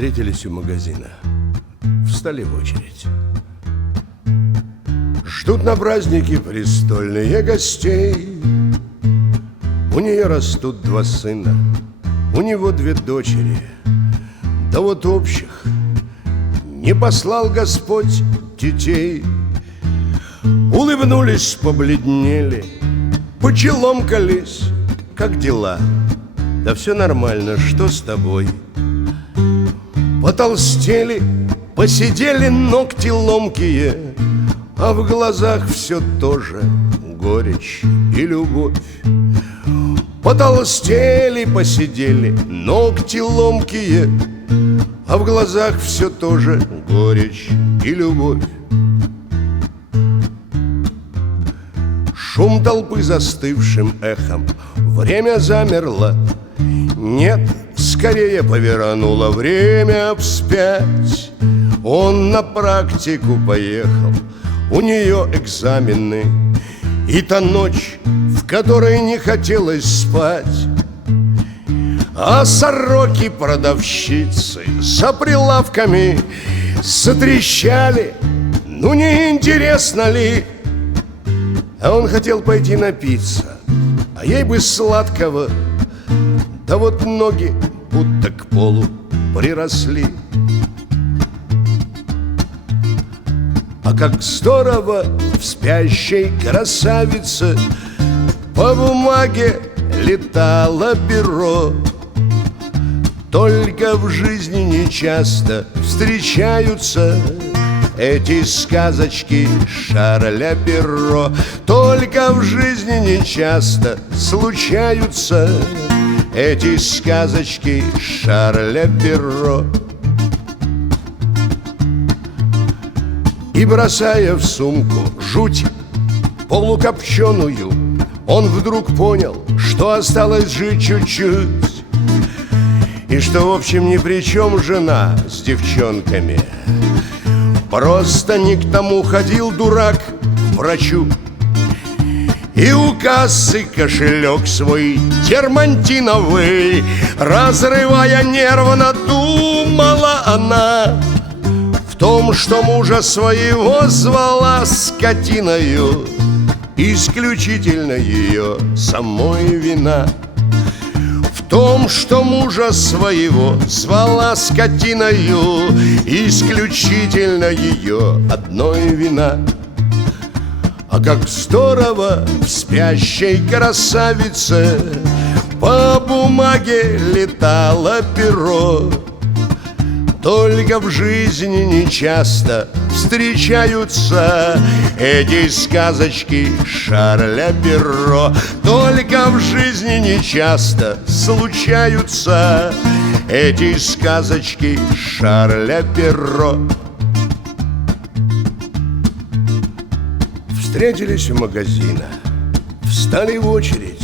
Встретились у магазина, встали в очередь. Ждут на праздники престольные гостей. У нее растут два сына, у него две дочери. Да вот общих не послал Господь детей. Улыбнулись, побледнели, почеломкались. Как дела? Да все нормально, что с тобой? Потолстели, посидели ногти ломкие, а в глазах все тоже горечь и любовь. Потолстели, посидели ногти ломкие, а в глазах все тоже горечь и любовь. Шум толпы застывшим эхом, время замерло. Нет, скорее повернуло время вспять. Он на практику поехал, у нее экзамены. И та ночь, в которой не хотелось спать. А сороки-продавщицы за прилавками затрещали. Ну не интересно ли? А он хотел пойти напиться, а ей бы сладкого. Да вот ноги будто к полу приросли. А как здорово в спящей красавице по бумаге летало перо. Только в жизни нечасто встречаются эти сказочки Шарля Перро. Только в жизни нечасто случаются эти сказочки Шарля Перро. И бросая в сумку жуть полукопченую, он вдруг понял, что осталось жить чуть-чуть. И что в общем ни при чем жена с девчонками. Просто не к тому ходил дурак к врачу. И у кассы кошелек свой дермантиновый, разрывая нервно, думала она в том, что мужа своего звала скотиною. Исключительно ее самой вина. В том, что мужа своего звала скотиною, исключительно ее одной вина. А как здорово в спящей красавице по бумаге летало перо. Только в жизни нечасто встречаются эти сказочки Шарля Перро. Только в жизни нечасто случаются эти сказочки Шарля Перро. Встретились у магазина, встали в очередь.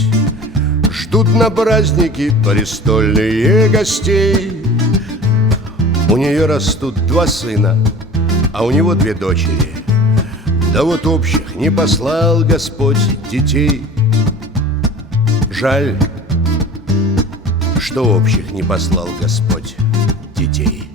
Ждут на праздники престольные гостей. У нее растут два сына, а у него две дочери. Да вот общих не послал Господь детей. Жаль, что общих не послал Господь детей.